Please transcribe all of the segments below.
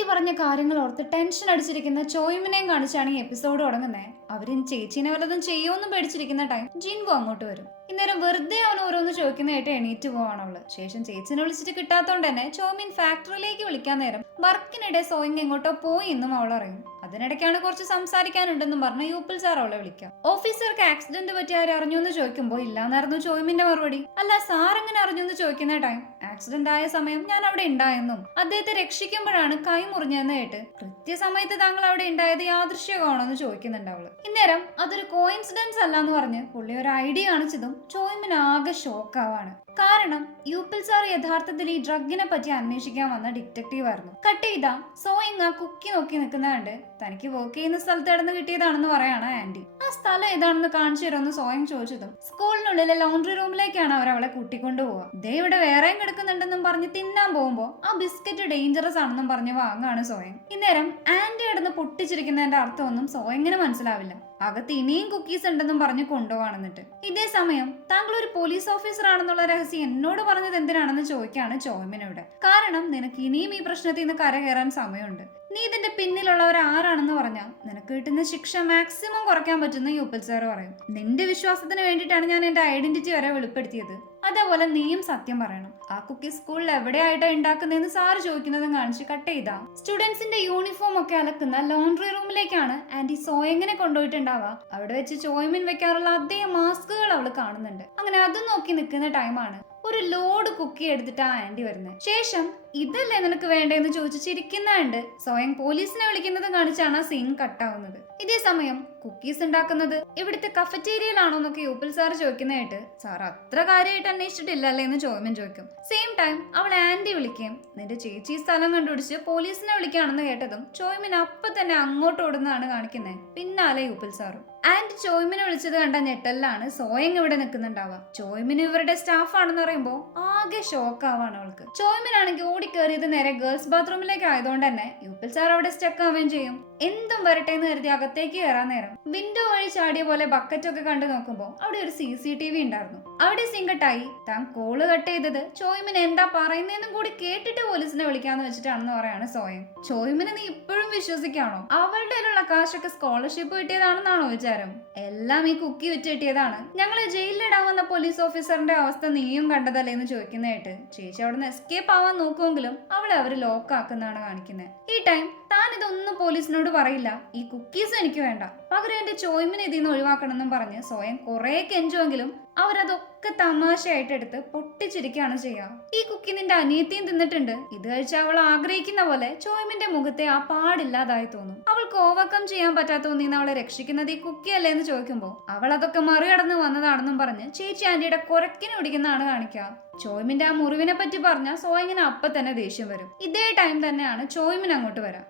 Anti പറഞ്ഞ കാര്യങ്ങൾ ഓർത്ത് ടെൻഷൻ അടിച്ചിരിക്കുന്ന ചോയ്മിനെയും കാണിച്ചാണ് ഈ എപ്പിസോഡ് തുടങ്ങുന്നത്. അവരും ചേച്ചീനെ വല്ലതും ചെയ്യുമെന്ന് പേടിച്ചിരിക്കുന്ന ടൈം ജിൻവു അങ്ങോട്ട് വരും. ഇന്നേരം വെറുതെ അവൻ ഓരോന്ന് ചോദിക്കുന്നതായിട്ട് എണീറ്റ് പോവാണ് അവള്. ശേഷം ചേച്ചിനെ വിളിച്ചിട്ട് കിട്ടാത്തോണ്ട് തന്നെ ചോയ്മിൻ ഫാക്ടറിയിലേക്ക് വിളിക്കാൻ നേരം വർക്കിനിടെ സോയിങ് എങ്ങോട്ടോ പോയി എന്നും അവൾ അറിയും. അതിനിടയ്ക്കാണ് കുറച്ച് സംസാരിക്കാനുണ്ടെന്നും പറഞ്ഞ് യൂപ്പിൽ സാർ അവളെ വിളിക്കാം. ഓഫീസർക്ക് ആക്സിഡന്റ് പറ്റി ആരും അറിഞ്ഞു എന്ന് ചോദിക്കുമ്പോൾ ഇല്ലാന്നായിരുന്നു ചോയ്മിന്റെ മറുപടി. അല്ല, സാർ എങ്ങനെ അറിഞ്ഞു എന്ന് ചോദിക്കുന്ന ടൈം ആക്സിഡന്റ് ആയ സമയം ഞാൻ അവിടെ ഉണ്ടായെന്നും അദ്ദേഹത്തെ രക്ഷിക്കുമ്പോഴാണ് കൈ മുറിഞ്ഞതെന്ന് കേട്ട് കൃത്യസമയത്ത് താങ്കൾ അവിടെ ഉണ്ടായത് യാദൃശ്യമാണെന്ന് ചോദിക്കുന്നുണ്ട് അവള്. ഇന്നേരം അതൊരു കോയിൻസിഡൻസ് അല്ല എന്ന് പറഞ്ഞ് പുള്ളി ഒരു ഐഡിയ കാണിച്ചതും ചോയ്മിന് ആകെ ഷോക്കാവാണ്. കാരണം യൂപ്പിൽ സാർ യഥാർത്ഥത്തിൽ ഈ ഡ്രഗിനെ പറ്റി അന്വേഷിക്കാൻ വന്ന ഡിറ്റക്റ്റീവ് ആയിരുന്നു. കട്ട് ചെയ്താ സോയിങ് ആ കുക്കി നോക്കി നിൽക്കുന്നതുകൊണ്ട് തനിക്ക് വർക്ക് ചെയ്യുന്ന സ്ഥലത്ത് കിടന്ന് കിട്ടിയതാണെന്ന് പറയാണ് ആന്റി. ആ സ്ഥലം ഏതാണെന്ന് കാണിച്ചു തരുമെന്ന് സോയിങ് ചോദിച്ചതും സ്കൂളിനുള്ളിലെ ലോണ്ടറി റൂമിലേക്കാണ് അവർ അവളെ കൂട്ടിക്കൊണ്ടു പോവുക. ദേ ഇവിടെ വേറെയും കിടക്കുന്നുണ്ടെന്നും പറഞ്ഞ് തിന്നാൻ പോകുമ്പോ ആ ബിസ്ക്കറ്റ് ഡേഞ്ചറസ് ആണെന്നും പറഞ്ഞ് വാങ്ങാണ് സോയിങ്. ഇന്നേരം ആന്റി കിടന്ന് പൊട്ടിച്ചിരിക്കുന്നതിന്റെ അർത്ഥമൊന്നും സോയിങ്ങിന് മനസ്സിലാവില്ല. അകത്ത് ഇനിയും കുക്കീസ് ഉണ്ടെന്നും പറഞ്ഞ് കൊണ്ടുപോവാണെന്നിട്ട്. ഇതേ സമയം താങ്കൾ ഒരു പോലീസ് ഓഫീസർ ആണെന്നുള്ള രഹസ്യം എന്നോട് പറഞ്ഞത് എന്തിനാണെന്ന് ചോദിക്കാണ് ചോയ്മിനോട്. കാരണം നിനക്ക് ഇനിയും ഈ പ്രശ്നത്തിൽ നിന്ന് കരകയറാൻ സമയമുണ്ട്. നീ ഇതിന്റെ പിന്നിലുള്ളവർ ആരാണെന്ന് പറഞ്ഞാൽ നിനക്ക് കിട്ടുന്ന ശിക്ഷ മാക്സിമം കുറയ്ക്കാൻ പറ്റുന്ന യൂപ്പിൽ സാർ പറയും. നിന്റെ വിശ്വാസത്തിന് വേണ്ടിയിട്ടാണ് ഞാൻ എന്റെ ഐഡന്റിറ്റി വരെ വെളിപ്പെടുത്തിയത്. അതേപോലെ നീയും സത്യം പറയണം. ആ കുക്കി സ്കൂളിൽ എവിടെയായിട്ടാണ് ഉണ്ടാക്കുന്നതെന്ന് സാറ് ചോദിക്കുന്നതും കാണിച്ച് കട്ട് ചെയ്താ സ്റ്റുഡൻസിന്റെ യൂണിഫോം ഒക്കെ അലക്കുന്ന ലോണ്ടറി റൂമിലേക്കാണ് ആന്റി സോയങ്ങിനെ കൊണ്ടുപോയിട്ടുണ്ടാവുക. അവിടെ വെച്ച് ചോയ്മിൻ വെക്കാറുള്ള അതേ മാസ്കുകൾ അവള് കാണുന്നുണ്ട്. അങ്ങനെ അത് നോക്കി നിൽക്കുന്ന ടൈമാണ് ഒരു ലോഡ് കുക്കി എടുത്തിട്ട് ആ ആന്റി വരുന്നത്. ശേഷം ഇതല്ലേ നിനക്ക് വേണ്ടതെന്ന് ചോദിച്ച് ചിരിക്കുന്നുണ്ട്. സ്വയം പോലീസിനെ വിളിക്കുന്നത് കാണിച്ചാണ് ആ സീൻ കട്ടാവുന്നത്. ഇതേ സമയം കുക്കീസ് ഉണ്ടാക്കുന്നത് ഇവിടുത്തെ കഫറ്റേരിയയിലാണോ എന്നൊക്കെ യൂപ്പിൽ സാർ ചോദിക്കുന്നതായിട്ട് സാർ അത്ര കാര്യമായിട്ട് അന്വേഷിച്ചിട്ടില്ലല്ലേ എന്ന് ചോയ്മിൻ ചോദിക്കും. സെയിം ടൈം അവൾ ആന്റി വിളിക്കുകയും നിന്റെ ചേച്ചി സ്ഥലം കണ്ടുപിടിച്ച് പോലീസിനെ വിളിക്കുകയാണെന്ന് കേട്ടതും ചോയ്മിൻ അപ്പൊ തന്നെ അങ്ങോട്ട് ഓടുന്നതാണ് കാണിക്കുന്നത്. പിന്നാലെ യൂപ്പിൽ സാറും. ആന്റി ചോയ്മിനെ വിളിച്ചത് കണ്ട ഞെട്ടലിലാണ് സോയങ് ഇവിടെ നിൽക്കുന്നുണ്ടാവുക. ചോയ്മിൻ ഇവരുടെ സ്റ്റാഫ് ആണെന്ന് പറയുമ്പോൾ ആകെ ഷോക്ക് ആവാണ് അവൾക്ക്. ചോയ്മിൻ ആണെങ്കിൽ ഓടിക്കേറിയത് നേരെ ഗേൾസ് ബാത്റൂമിലേക്ക് ആയതുകൊണ്ട് തന്നെ യൂപ്പിൽ സാർ അവിടെ സ്റ്റക്ക് ആവുകയും ചെയ്യും. എന്തും വരട്ടെ എന്ന് കരുതി അകത്തേക്ക് കയറാൻ നേരം വിൻഡോ വഴി ചാടിയ പോലെ ബക്കറ്റ് ഒക്കെ കണ്ടു നോക്കുമ്പോൾ അവിടെ ഒരു CCTV ഉണ്ടായിരുന്നു. അവിടെ സിങ്കട്ടായി താൻ കോള് കട്ട് ചെയ്തത് ചോയ്മിൻ എന്താ പറയുന്നതെന്നും കൂടി കേട്ടിട്ട് പോലീസിനെ വിളിക്കാന്ന് വെച്ചിട്ടാണെന്ന് പറയാണ് സോയം. ചോയ്മിനെ നീ ഇപ്പോഴും വിശ്വസിക്കാണോ? അവളുടെ കാശൊക്കെ സ്കോളർഷിപ്പ് കിട്ടിയതാണെന്നാണോ വിചാരം? എല്ലാം ഈ കുക്കി വിറ്റ് കിട്ടിയതാണ്. ഞങ്ങള് ജയിലിലിടാൻ വന്ന പോലീസ് ഓഫീസറിന്റെ അവസ്ഥ നീയും കണ്ടതല്ലേ എന്ന് ചോദിക്കുന്നതായിട്ട് ചേച്ചി അവിടെ നിന്ന് എസ്കേപ്പ് ആവാൻ നോക്കുമെങ്കിലും അവളെ അവര് ലോക്ക് ആക്കുന്നതാണ് കാണിക്കുന്നത്. ഈ ടൈം താൻ ഇതൊന്നും പോലീസിനോട് പറയില്ല, ഈ കുക്കീസ് എനിക്ക് വേണ്ട, പകരം എന്റെ ചോയ്മിനെ ഇതിൽ നിന്ന് ഒഴിവാക്കണം എന്നും പറഞ്ഞ് സ്വയം കുറെ കെഞ്ചുവെങ്കിലും അവരതൊക്കെ തമാശയായിട്ട് എടുത്ത് പൊട്ടിച്ചിരിക്കുകയാണ് ചെയ്യുക. ഈ കുക്കി നിന്റെ അനിയത്തിയും തിന്നിട്ടുണ്ട്. ഇത് കഴിച്ച് അവൾ ആഗ്രഹിക്കുന്ന പോലെ ചോയ്മിന്റെ മുഖത്തെ ആ പാടില്ലാതായി തോന്നും. അവൾക്ക് ഓവർകം ചെയ്യാൻ പറ്റാത്ത തോന്നിന്ന് അവളെ രക്ഷിക്കുന്നത് ഈ കുക്കി അല്ലേ എന്ന് ചോദിക്കുമ്പോൾ അവൾ അതൊക്കെ മറികടന്ന് വന്നതാണെന്നും പറഞ്ഞ് ചേച്ചി ആന്റിയുടെ കുരക്കിന് പിടിക്കുന്നതാണ് കാണിക്കുക. ചോയ്മിന്റെ ആ മുറിവിനെ പറ്റി പറഞ്ഞാൽ സോയിങ്ങിന് അപ്പൊ തന്നെ ദേഷ്യം വരും. ഇതേ ടൈം തന്നെയാണ് ചോയ്മിൻ അങ്ങോട്ട് വരാം.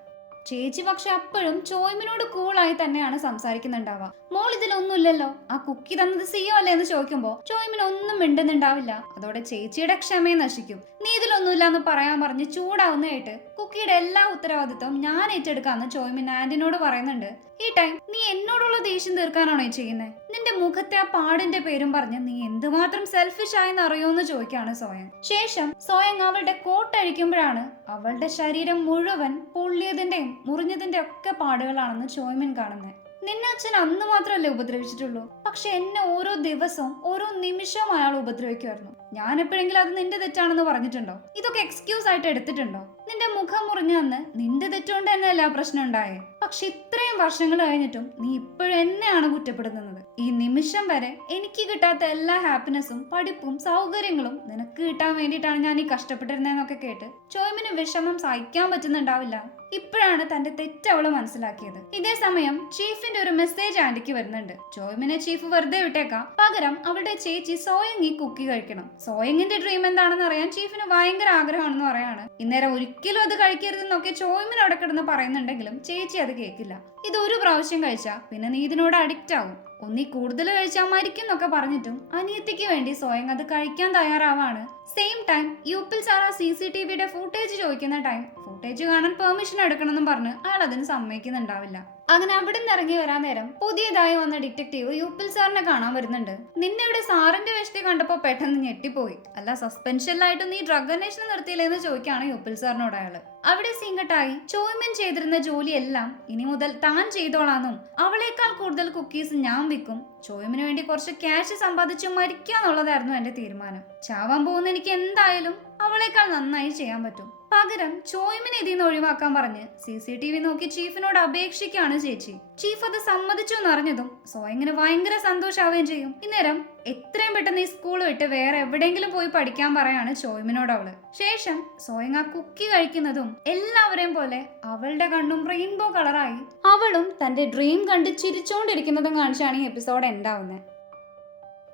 ചേച്ചി പക്ഷെ അപ്പോഴും ചോയ്മിനോട് കൂളായി തന്നെയാണ് സംസാരിക്കുന്നുണ്ടാവുക. മോൾ ഇതിലൊന്നുമില്ലല്ലോ, ആ കുക്കി തന്നത് സിയോ അല്ലേ എന്ന് ചോദിക്കുമ്പോ ചോയ്മിന് ഒന്നും മിണ്ടുന്നുണ്ടാവില്ല. അതോടെ ചേച്ചിയുടെ ക്ഷമയെ നശിക്കും. നീ ഇതിലൊന്നുമില്ല എന്ന് പറയാൻ പറഞ്ഞ് ചൂടാവുന്നതായിട്ട് കുക്കിയുടെ എല്ലാ ഉത്തരവാദിത്വം ഞാൻ ഏറ്റെടുക്കാന്ന് ചോയ്മിൻ ആന്റിനോട് പറയുന്നുണ്ട്. ഈ ടൈം നീ എന്നോടുള്ള ദേഷ്യം തീർക്കാനാണോ ചെയ്യുന്നത്? നിന്റെ മുഖത്തെ ആ പാടിന്റെ പേരും പറഞ്ഞ് നീ എന്തുമാത്രം സെൽഫിഷ് ആയെന്ന് അറിയോന്ന് ചോദിക്കാണ് സോയൻ. ശേഷം സോയൻ അവളുടെ കോട്ട് അഴിക്കുമ്പോഴാണ് അവളുടെ ശരീരം മുഴുവൻ പൊള്ളിയതിന്റെയും മുറിഞ്ഞതിന്റെ ഒക്കെ പാടുകളാണെന്ന് ചോയ്മിൻ കാണുന്നത്. നിന്നെ അച്ഛൻ അന്ന് മാത്രമല്ലേ ഉപദ്രവിച്ചിട്ടുള്ളൂ, പക്ഷെ എന്നെ ഓരോ ദിവസവും ഓരോ നിമിഷവും അയാൾ ഉപദ്രവിക്കുമായിരുന്നു. ഞാൻ എപ്പോഴെങ്കിലും അത് നിന്റെ തെറ്റാണെന്ന് പറഞ്ഞിട്ടുണ്ടോ? ഇതൊക്കെ എക്സ്ക്യൂസ് ആയിട്ട് എടുത്തിട്ടുണ്ടോ? നിന്റെ മുഖം മുറിഞ്ഞ അന്ന് നിന്റെ തെറ്റുകൊണ്ട് തന്നെയല്ല പ്രശ്നം ഉണ്ടായേ. പക്ഷെ ഇത്രയും വർഷങ്ങൾ കഴിഞ്ഞിട്ടും നീ ഇപ്പോഴും എന്നെയാണ് കുറ്റപ്പെടുത്തുന്നത്. ഈ നിമിഷം വരെ എനിക്ക് കിട്ടാത്ത എല്ലാ ഹാപ്പിനെസ്സും പഠിപ്പും സൗകര്യങ്ങളും നിനക്ക് കിട്ടാൻ വേണ്ടിയിട്ടാണ് ഞാൻ ഈ കഷ്ടപ്പെട്ടിരുന്നതെന്നൊക്കെ കേട്ട് ചോയ്മിന് വിഷമം സഹിക്കാൻ പറ്റുന്നുണ്ടാവില്ല. ഇപ്പോഴാണ് തന്റെ തെറ്റ് അവള് മനസ്സിലാക്കിയത്. ഇതേ സമയം ചീഫിന്റെ ഒരു മെസ്സേജ് ആന്റിക്ക് വരുന്നുണ്ട്. ചോയ്മിനെ ചീഫ് വെറുതെ വിട്ടേക്കാം, പകരം അവളുടെ ചേച്ചി സോയങ് ഈ കുക്കി കഴിക്കണം. സോയങ്ങിന്റെ ഡ്രീം എന്താണെന്ന് അറിയാൻ ചീഫിന് ഭയങ്കര ആഗ്രഹമാണെന്ന് പറയാണ്. ഇന്നേരം ഒരിക്കലും അത് കഴിക്കരുതെന്നൊക്കെ ചോയ്മിൻ അവിടെ കിടന്ന് പറയുന്നുണ്ടെങ്കിലും ചേച്ചി അത് കേൾക്കില്ല. ഇത് ഒരു പ്രാവശ്യം കഴിച്ചാ പിന്നെ നീ ഇതിനോട് അഡിക്റ്റ് ആവും, ഒന്നീ കൂടുതൽ കഴിച്ചാൽ മരിക്കും എന്നൊക്കെ പറഞ്ഞിട്ടും അനിയത്തിക്ക് വേണ്ടി സ്വയം അത് കഴിക്കാൻ തയ്യാറാവാണ്. സെയിം ടൈം യൂപ്പിൽ സാർ ആ CCTVയുടെ ഫുട്ടേജ് ചോദിക്കുന്ന ടൈം ഫുട്ടേജ് കാണാൻ പെർമിഷൻ എടുക്കണമെന്നും പറഞ്ഞ് അയാൾ അതിന് സമ്മതിക്കുന്നുണ്ടാവില്ല. അങ്ങനെ അവിടെ നിന്ന് ഇറങ്ങി വരാൻ നേരം പുതിയതായി വന്ന ഡിറ്റക്റ്റീവ് യുപിൽ സാറിനെ കാണാൻ വരുന്നുണ്ട്. നിന്നെ ഇവിടെ സാറിന്റെ വേഷത്തെ കണ്ടപ്പോ പെട്ടെന്ന് ഞെട്ടിപ്പോയി. അല്ല, സസ്പെൻഷനിലായിട്ട് നീ ഡ്രഗ് അന്വേഷണം നടത്തിയില്ലെന്ന് ചോദിക്കാണ് യുപിൽ സാറിനോട് അയാള്. അവിടെ സീങ്കട്ടായി ചോയ്മിൻ ചെയ്തിരുന്ന ജോലിയെല്ലാം ഇനി മുതൽ താൻ ചെയ്തോളാന്നും അവളേക്കാൾ കൂടുതൽ കുക്കീസ് ഞാൻ വിൽക്കും, ചോയ്മിന് വേണ്ടി കുറച്ച് ക്യാഷ് സമ്പാദിച്ചു മരിക്കാന്നുള്ളതായിരുന്നു എന്റെ തീരുമാനം. ചാവാൻ പോകുന്ന എനിക്ക് എന്തായാലും അവളേക്കാൾ നന്നായി ചെയ്യാൻ പറ്റും. പകരം ചോയ്മിനെ ഇതിൽ നിന്ന് ഒഴിവാക്കാൻ പറഞ്ഞ് CCTV നോക്കി ചീഫിനോട് അപേക്ഷിക്കാണ് ചേച്ചി. ചീഫ് അത് സമ്മതിച്ചു എന്നറിഞ്ഞതും സോയങ്ങിന് ഭയങ്കര സന്തോഷാവുകയും ചെയ്യും. ഇന്നേരം എത്രയും പെട്ടെന്ന് ഈ സ്കൂൾ വിട്ട് വേറെ എവിടെയെങ്കിലും പോയി പഠിക്കാൻ പറയാണ് ചോയ്മിനോട് അവള്. ശേഷം സോയങ് ആ കുക്കി കഴിക്കുന്നതും എല്ലാവരെയും പോലെ അവളുടെ കണ്ണും റെയിൻബോ കളറായി അവളും തന്റെ ഡ്രീം കണ്ട് ചിരിച്ചോണ്ടിരിക്കുന്നതും കാണിച്ചാണ് ഈ എപ്പിസോഡ് എൻഡാവുന്നത്.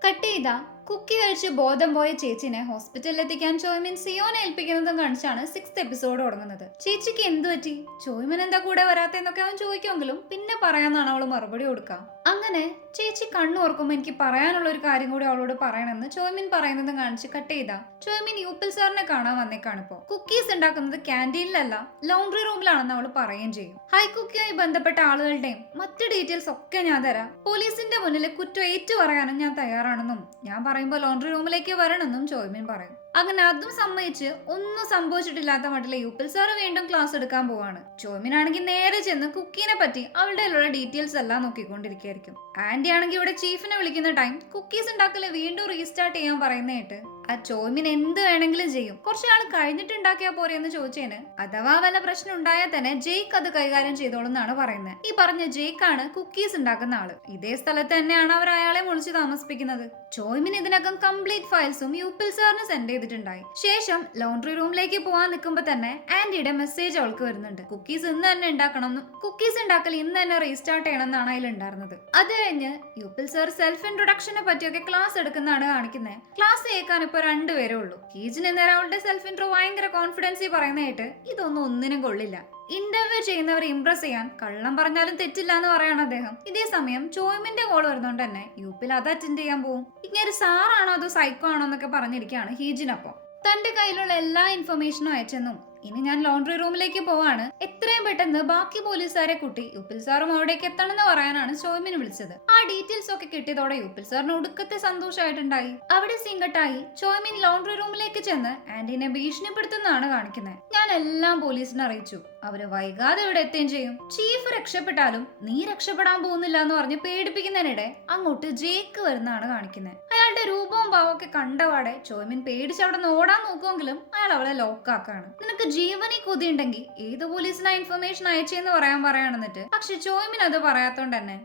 കട്ട് ചെയ്ത കുക്കി കഴിച്ച് ബോധം പോയ ചേച്ചിനെ ഹോസ്പിറ്റലിൽ എത്തിക്കാൻ ചോയ്മിൻ സിയോനെ ഏൽപ്പിക്കുന്നതും കാണിച്ചാണ് 6th എപ്പിസോഡ് തുടങ്ങുന്നത്. ചേച്ചിക്ക് എന്തു പറ്റി, ചോയ്മിൻ എന്താ കൂടെ വരാത്തെന്നൊക്കെ അവൻ ചോദിക്കുമെങ്കിലും പിന്നെ പറയാന്നാണ് അവള് മറുപടി കൊടുക്കുക. അങ്ങനെ ചേച്ചി കണ്ണു ഓർക്കുമ്പോൾ എനിക്ക് പറയാനുള്ള ഒരു കാര്യം കൂടി അവളോട് പറയണമെന്ന് ചോയ്മിൻ പറയുന്നതും കാണിച്ച് കട്ട് ചെയ്ത ചോയ്മിൻ യുപിൽ സാറിനെ കാണാൻ വന്നേക്കാണിപ്പോ. കുക്കീസ് ഉണ്ടാക്കുന്നത് ക്യാൻറ്റീനിലല്ല, ലോണ്ടറി റൂമിലാണെന്ന് അവൾ പറയുകയും ചെയ്യും. ഹൈ കുക്കിയുമായി ബന്ധപ്പെട്ട ആളുകളുടെയും മറ്റു ഡീറ്റെയിൽസ് ഒക്കെ ഞാൻ തരാം, പോലീസിന്റെ മുന്നിൽ കുറ്റം ഏറ്റു പറയാനും ഞാൻ തയ്യാറാണെന്നും ഞാൻ പറയുമ്പോൾ ലോണ്ടറി റൂമിലേക്ക് വരണമെന്നും ചോയ്മിൻ പറയും. അങ്ങനെ അതും സമ്മതിച്ച് ഒന്നും സംഭവിച്ചിട്ടില്ലാത്ത മട്ടിലെ യുപിൽ സാറ് വീണ്ടും ക്ലാസ് എടുക്കാൻ പോവാണ്. ചോയ്മിൻ ആണെങ്കിൽ നേരെ ചെന്ന് കുക്കീനെ പറ്റി അവളുടെ ഡീറ്റെയിൽസ് എല്ലാം നോക്കിക്കൊണ്ടിരിക്കുകയായിരിക്കും. ആന്റി ആണെങ്കിൽ ഇവിടെ ചീഫിനെ വിളിക്കുന്ന ടൈം കുക്കീസ് ഉണ്ടാക്കല് വീണ്ടും റീസ്റ്റാർട്ട് ചെയ്യാൻ പറയുന്നതായിട്ട് ആ ചോയ്മിൻ എന്ത് വേണമെങ്കിലും ചെയ്യും, കുറച്ചാൾ കഴിഞ്ഞിട്ട് ഉണ്ടാക്കിയാ പോരെയെന്ന് ചോദിച്ചേന് അഥവാ വല്ല പ്രശ്നം ഉണ്ടായാൽ തന്നെ ജെയ്ക്ക് അത് കൈകാര്യം ചെയ്തോളെന്നാണ് പറയുന്നത്. ഈ പറഞ്ഞ ജെയ്ക്കാണ് കുക്കീസ് ഉണ്ടാക്കുന്ന ആള്. ഇതേ സ്ഥലത്ത് തന്നെയാണ് അവർ അയാളെ വിളിച്ച് താമസിപ്പിക്കുന്നത്. ചോയ്മിൻ ഇതിനകം കംപ്ലീറ്റ് ഫയൽസും യുപിൽ സാറിന് സെൻഡ് ചെയ്തിട്ടുണ്ടായി. ശേഷം ലോണ്ടറി റൂമിലേക്ക് പോവാൻ നിൽക്കുമ്പോ തന്നെ ആന്റിയുടെ മെസ്സേജ് അവൾക്ക് വരുന്നുണ്ട്. കുക്കീസ് ഇന്ന് തന്നെ ഉണ്ടാക്കണമെന്നും കുക്കീസ് ഉണ്ടാക്കൽ ഇന്ന് തന്നെ റീസ്റ്റാർട്ട് ചെയ്യണം എന്നാണ് അതിലുണ്ടായിരുന്നത്. അത് കഴിഞ്ഞ് യുപിൽ സാർ സെൽഫ് ഇൻട്രൊഡക്ഷനെ പറ്റിയൊക്കെ ക്ലാസ് എടുക്കുന്നതാണ് കാണിക്കുന്നത്. ക്ലാസ് കേൾക്കാൻ ഇപ്പൊ 2 പേരേ ഉള്ളൂ. ഹീജിന് നേരെ അവളുടെ സെൽഫ് ഇൻട്രോ ഭയങ്കര കോൺഫിഡൻസി പറയുന്നതായിട്ട് ഇതൊന്നും ഒന്നിനും കൊള്ളില്ല. ഇന്റർവ്യൂ ചെയ്യുന്നവരെ ഇംപ്രസ് ചെയ്യാൻ കള്ളം പറഞ്ഞാലും തെറ്റില്ല എന്ന് പറയാണ് അദ്ദേഹം. ഇതേ സമയം ചോയ്മിന്റെ കോൾ വരുന്നോണ്ട് തന്നെ യുപിൽ അത് അറ്റൻഡ് ചെയ്യാൻ പോകും. ഇങ്ങനെ സാറാണോ അതോ സൈക്കോ ആണോ എന്നൊക്കെ പറഞ്ഞിരിക്കുകയാണ് ഹീജിനൊപ്പം. തന്റെ കയ്യിലുള്ള എല്ലാ ഇൻഫർമേഷനും അയച്ചെന്നും ഇനി ഞാൻ ലോണ്ടറി റൂമിലേക്ക് പോവാണ്, എത്രയും പെട്ടെന്ന് ബാക്കി പോലീസുകാരെ കൂട്ടി യുപിൽ സാറും അവിടേക്ക് എത്തണമെന്ന് പറയാനാണ് ചോയ്മിൻ വിളിച്ചത്. ആ ഡീറ്റെയിൽസ് ഒക്കെ കിട്ടിയതോടെ യുപിൽ സാറിന് ഒടുക്കത്തെ സന്തോഷമായിട്ടുണ്ടായി. അവിടെ സീങ്കട്ടായി ചോയ്മിൻ ലോണ്ടറി റൂമിലേക്ക് ചെന്ന് ആന്റീനെ ഭീഷണിപ്പെടുത്തുന്നതാണ് കാണിക്കുന്നത്. ഞാൻ എല്ലാം പോലീസിനെ അറിയിച്ചു, അവര് വൈകാതെ ഇവിടെ എത്തുകയും ചെയ്യും. ചീഫ് രക്ഷപ്പെട്ടാലും നീ രക്ഷപ്പെടാൻ പോകുന്നില്ല എന്ന് പറഞ്ഞ് പേടിപ്പിക്കുന്നതിനിടെ അങ്ങോട്ട് ജേക്ക് വരുന്നതാണ് കാണിക്കുന്നത്. അയാളുടെ രൂപവും ഭാവവും ഒക്കെ കണ്ടപാടെ ചോയ്മിൻ പേടിച്ച് അവിടെ നിന്ന് ഓടാൻ നോക്കുമെങ്കിലും അയാൾ അവളെ ലോക്കാക്കാണ്. നിനക്ക് ജീവനെ കൊതിയുണ്ടെങ്കിൽ ഏത് പോലീസിനാ ഇൻഫർമേഷൻ അയച്ചെന്ന് പറയാണെന്നിട്ട്. പക്ഷെ ചോയ്മിൻ അത് പറയാത്തോണ്ട് തന്നെ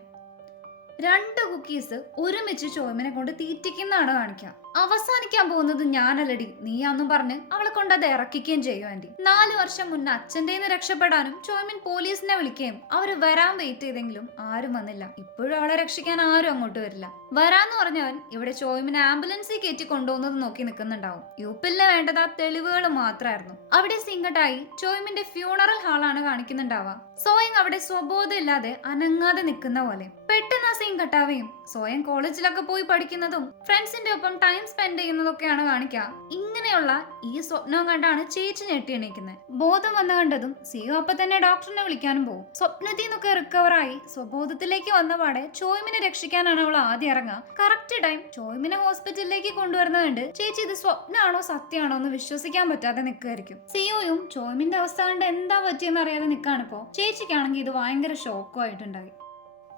2 കുക്കീസ് ഒരുമിച്ച് ചോയ്മിനെ കൊണ്ട് തീറ്റിക്കുന്നതാണ് കാണിക്കുക. അവസാനിക്കാൻ പോകുന്നത് ഞാനല്ലടി നീയാന്നും പറഞ്ഞ് അവളെ കൊണ്ട് അത് ഇറക്കിക്കുകയും ചെയ്യും ആന്റി. 4 വർഷം മുന്നേ അച്ഛൻ്റെ രക്ഷപ്പെടാനും ചോയ്മിൻ പോലീസിനെ വിളിക്കുകയും അവര് വരാൻ വെയിറ്റ് ചെയ്തെങ്കിലും ആരും വന്നില്ല. ഇപ്പോഴും അവളെ രക്ഷിക്കാൻ ആരും അങ്ങോട്ട് വരില്ല. വരാന്ന് പറഞ്ഞവൻ ഇവിടെ ചോയ്മിനെ ആംബുലൻസിൽ കയറ്റി കൊണ്ടുപോകുന്നത് നോക്കി നിൽക്കുന്നുണ്ടാവും. യുപിലിന് വേണ്ടത് ആ തെളിവുകൾ മാത്രമായിരുന്നു. അവിടെ സിംഗട്ടായി ചോയ്മിന്റെ ഫ്യൂണറൽ ഹാളാണ് കാണിക്കുന്നുണ്ടാവുക. സോയങ് അവിടെ സ്വബോധം ഇല്ലാതെ അനങ്ങാതെ നിൽക്കുന്ന പോലെ. പെട്ടെന്ന് ആ സീൻ കട്ടാവുകയും സോയങ് കോളേജിലൊക്കെ പോയി പഠിക്കുന്നതും ഫ്രണ്ട്സിന്റെ ഒപ്പം ടൈം സ്പെൻഡ് ചെയ്യുന്നതൊക്കെയാണ് കാണിക്കുക. ഇങ്ങനെയുള്ള ഈ സ്വപ്നം കണ്ടാണ് ചേച്ചി ഞെട്ടി എണീക്കുന്നത്. ബോധം വന്നു കണ്ടതും സിയോ അപ്പൊ തന്നെ ഡോക്ടറിനെ വിളിക്കാനും പോകും. സ്വപ്നത്തിൽ നിന്നൊക്കെ റിക്കവറായി സ്വബോധത്തിലേക്ക് വന്നപാടെ ചോയ്മിനെ രക്ഷിക്കാനാണ് അവൾ ആദ്യം ഇറങ്ങുക. കറക്റ്റ് ടൈം ചോയ്മിനെ ഹോസ്പിറ്റലിലേക്ക് കൊണ്ടുവരുന്നതുകൊണ്ട് ചേച്ചി ഇത് സ്വപ്നമാണോ സത്യമാണോ എന്ന് വിശ്വസിക്കാൻ പറ്റാതെ നിൽക്കുമായിരിക്കും. സിയോയും ചോയ്മിന്റെ അവസ്ഥ കണ്ട് എന്താ പറ്റിയെന്ന് അറിയാതെ നിൽക്കാണിപ്പോ. ചേച്ചിക്കാണെങ്കിൽ ഇത് ഭയങ്കര ഷോക്കും ആയിട്ടുണ്ടായി.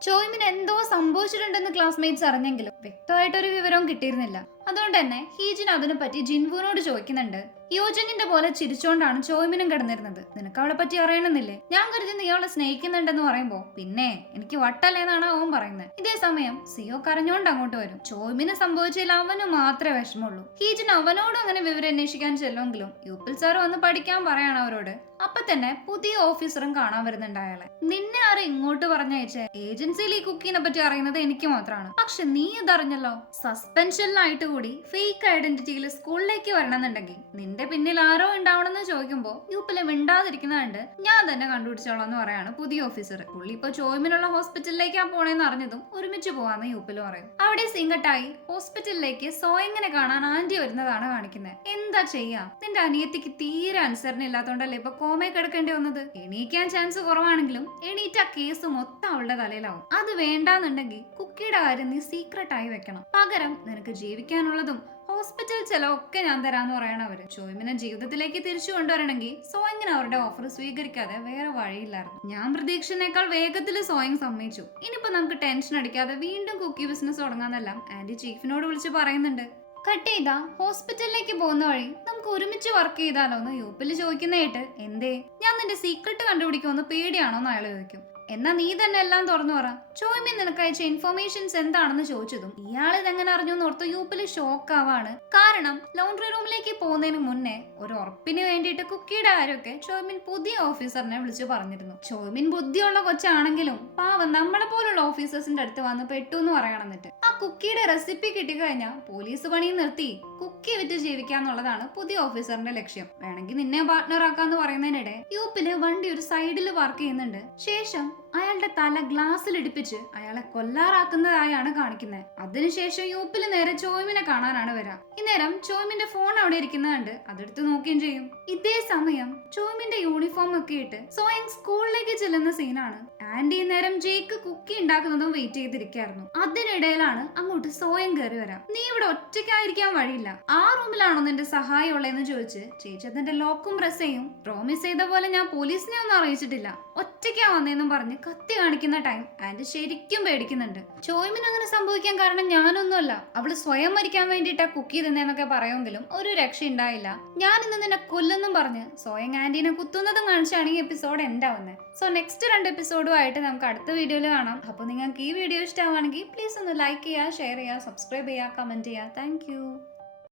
ചോയ്മിന് എന്തോ സംഭവിച്ചിട്ടുണ്ടെന്ന് ക്ലാസ്മേറ്റ്സ് അറിഞ്ഞെങ്കിലും വ്യക്തമായിട്ടൊരു വിവരവും കിട്ടിയിരുന്നില്ല. അതുകൊണ്ട് തന്നെ ഹീജിൻ അതിനെ പറ്റി ജിൻവുവിനോട് ചോദിക്കുന്നുണ്ട്. യോജങ്ങിന്റെ പോലെ ചിരിച്ചോണ്ടാണ് ചോയ്മിനും കിടന്നിരുന്നത്, നിനക്ക് അവളെ പറ്റി അറിയണമെന്നില്ലേ? ഞാൻ കരുതി നീ അവളെ സ്നേഹിക്കുന്നുണ്ടെന്ന് പറയുമ്പോ പിന്നെ എനിക്ക് വട്ടല്ലേന്നാണ് അവൻ പറയുന്നത്. ഇതേ സമയം സിയോ കരഞ്ഞോണ്ട് അങ്ങോട്ട് വരും. ചോയ്മിന് സംഭവിച്ചതിൽ അവന് മാത്രമേ വിഷമമുള്ളൂ. ഹീജിൻ അവനോട് അങ്ങനെ വിവരം അന്വേഷിക്കാൻ ചെല്ലുമെങ്കിലും യുപിൽ സാർ വന്ന് പഠിക്കാൻ പറയാണ് അവരോട്. അപ്പൊ തന്നെ പുതിയ ഓഫീസറും കാണാൻ വരുന്നുണ്ട് അയാളെ. നിന്നെ ആരും ഇങ്ങോട്ട് പറഞ്ഞയച്ച ഏജൻസിയിൽ ഈ കുക്കീനെ പറ്റി അറിയുന്നത് എനിക്ക് മാത്രമാണ്, പക്ഷെ നീ ഇതറിഞ്ഞല്ലോ. സസ്പെൻഷനിലായിട്ട് കൂടി ഫേക്ക് ഐഡന്റിറ്റിയിൽ സ്കൂളിലേക്ക് വരണമെന്നുണ്ടെങ്കിൽ നിന്റെ പിന്നിൽ ആരോ ഉണ്ടാവണമെന്ന് ചോദിക്കുമ്പോൾ യൂപ്പിലെ മിണ്ടാതിരിക്കുന്നതുകൊണ്ട് ഞാൻ തന്നെ കണ്ടുപിടിച്ചോളാം എന്ന് പറയാണ് പുതിയ ഓഫീസർ. പുള്ളി ഇപ്പൊ ചോയ്മിനുള്ള ഹോസ്പിറ്റലിലേക്കാ പോണേന്ന് അറിഞ്ഞതും ഒരുമിച്ച് പോവാന്ന് യൂപ്പിൽ പറയും. അവിടെ സിംഗട്ടായി ഹോസ്പിറ്റലിലേക്ക് സോയിങ്ങിനെ കാണാൻ ആന്റി വരുന്നതാണ് കാണിക്കുന്നത്. എന്താ ചെയ്യാ, നിന്റെ അനിയത്തിക്ക് തീരെ അനുസരണ ഇല്ലാത്തോണ്ടല്ലേ ഇപ്പൊ കോമയെ കിടക്കേണ്ടി വന്നത്. എണീക്കാൻ ചാൻസ് കുറവാണെങ്കിലും എണീറ്റ കേസ് മൊത്തം അവളുടെ തലയിലാവും. അത് വേണ്ടാന്നുണ്ടെങ്കിൽ കുക്കിയുടെ കാര്യം നീ സീക്രട്ട് ആയി വെക്കണം. പകരം നിനക്ക് ജീവിക്കാനുള്ളതും ഹോസ്പിറ്റൽ ചെലവൊക്കെ ഞാൻ തരാന്ന് പറയണം അവര്. ചോയ്മിനെ ജീവിതത്തിലേക്ക് തിരിച്ചു കൊണ്ടുവരണമെങ്കിൽ സോയിങ്ങിന് അവരുടെ ഓഫർ സ്വീകരിക്കാതെ വേറെ വഴിയില്ലായിരുന്നു. ഞാൻ പ്രതീക്ഷിച്ചതിനേക്കാൾ വേഗത്തിൽ സോയിങ് സമ്മതിച്ചു. ഇനിയിപ്പോ നമുക്ക് ടെൻഷൻ അടിക്കാതെ വീണ്ടും കുക്കി ബിസിനസ് തുടങ്ങാന്നെല്ലാം ആന്റി ചീഫിനോട് വിളിച്ച് പറയുന്നുണ്ട്. കട്ട് ചെയ്താ ഹോസ്പിറ്റലിലേക്ക് പോകുന്ന വഴി നമുക്ക് ഒരുമിച്ച് വർക്ക് ചെയ്താലോ എന്ന് യൂപ്പിൽ ചോദിക്കുന്നതായിട്ട് എന്തേ ഞാൻ നിന്റെ സീക്രട്ട് കണ്ടുപിടിക്കുമെന്ന് പേടിയാണോ എന്ന് അയാൾ ചോദിക്കും. എന്നാ നീ തന്നെ എല്ലാം തുറന്നു പറ, ചോയ്മിൻ നിനക്ക് അയച്ച ഇൻഫർമേഷൻസ് എന്താണെന്ന് ചോദിച്ചതും ഇയാൾ ഇതെങ്ങനെ അറിഞ്ഞു ഓർത്ത് യൂപ്പില് ഷോക്ക് ആവാണ്. കാരണം ലോണ്ടറി റൂമിലേക്ക് പോകുന്നതിന് മുന്നേ ഒരു ഉറപ്പിന് വേണ്ടിയിട്ട് കുക്കിയുടെ കാര്യമൊക്കെ ചോയ്മിൻ പുതിയ ഓഫീസറിനെ വിളിച്ചു പറഞ്ഞിരുന്നു. ചോയ്മിൻ ബുദ്ധിയുള്ള കൊച്ചാണെങ്കിലും പാവം നമ്മളെ പോലുള്ള ഓഫീസേഴ്സിന്റെ അടുത്ത് വന്ന് പെട്ടു എന്ന് പറയണം. എന്നിട്ട് ആ കുക്കിയുടെ റെസിപ്പി കിട്ടിക്കഴിഞ്ഞാൽ പോലീസ് പണി നിർത്തി കുക്കി വിറ്റ് ജീവിക്കാന്നുള്ളതാണ് പുതിയ ഓഫീസറിന്റെ ലക്ഷ്യം. വേണമെങ്കിൽ നിന്നെ പാർട്ട്ണർ ആക്കാന്ന് പറയുന്നതിനിടെ യൂപ്പില് വണ്ടി ഒരു സൈഡിൽ പാർക്ക് ചെയ്യുന്നുണ്ട്. ശേഷം അയാളുടെ തല ഗ്ലാസ്സിൽ ഇടിപ്പിച്ച് അയാളെ കൊല്ലാറാക്കുന്നതായാണ് കാണിക്കുന്നത്. അതിനുശേഷം യൂപ്പിൽ നേരെ ചോയ്മിനെ കാണാനാണ് വരിക. ഇന്നേരം ചോയ്മിന്റെ ഫോൺ അവിടെ ഇരിക്കുന്നതുണ്ട്, അതെടുത്ത് നോക്കുകയും ചെയ്യും. ഇതേ സമയം ചോയ്മിന്റെ യൂണിഫോം ഒക്കെ ഇട്ട് സോയിങ് സ്കൂളിലേക്ക് ചെല്ലുന്ന സീനാണ്. ആന്റി നേരം ജേക്ക് കുക്കി ഉണ്ടാക്കുന്നതും വെയിറ്റ് ചെയ്തിരിക്കായിരുന്നു. അതിനിടയിലാണ് അങ്ങോട്ട് സോയിങ് കയറി വരാം. നീ ഇവിടെ ഒറ്റയ്ക്കായിരിക്കാൻ വഴിയില്ല, ആ റൂമിലാണോ നിന്റെ സഹായം ഉള്ളതെന്ന് ചോദിച്ച് ചേച്ചി അതിന്റെ ലോക്കും പ്രസ് ചെയ്യും. പ്രോമിസ് ചെയ്ത പോലെ ഞാൻ പോലീസിനെ ഒന്നും അറിയിച്ചിട്ടില്ല, ഒറ്റയ്ക്കാ വന്നേന്നും പറഞ്ഞ് കത്തി കാണിക്കുന്ന ടൈം ആന്റി ശരിക്കും പേടിക്കുന്നുണ്ട്. ചോയ്മിന് അങ്ങനെ സംഭവിക്കാൻ കാരണം ഞാനൊന്നുമല്ല, അവള് സ്വയം മരിക്കാൻ വേണ്ടിയിട്ടാ കുക്കി തിന്നേന്നൊക്കെ പറയുമെങ്കിലും ഒരു രക്ഷ ഉണ്ടായില്ല. ഞാൻ ഇന്ന് നിന്നെ കൊല്ലുന്നും പറഞ്ഞ് സ്വയം ആന്റീനെ കുത്തുന്നതും കാണിച്ചാണ് ഈ എപ്പിസോഡ് എൻഡ് ആവുന്നത്. സോ നെക്സ്റ്റ് 2 എപ്പിസോഡുമായിട്ട് നമുക്ക് അടുത്ത വീഡിയോയിൽ കാണാം. അപ്പോൾ നിങ്ങൾക്ക് ഈ വീഡിയോ ഇഷ്ടമാണെങ്കിൽ പ്ലീസ് ഒന്ന് ലൈക്ക് ചെയ്യുക, ഷെയർ ചെയ്യുക, സബ്സ്ക്രൈബ് ചെയ്യുക, കമന്റ് ചെയ്യുക. താങ്ക്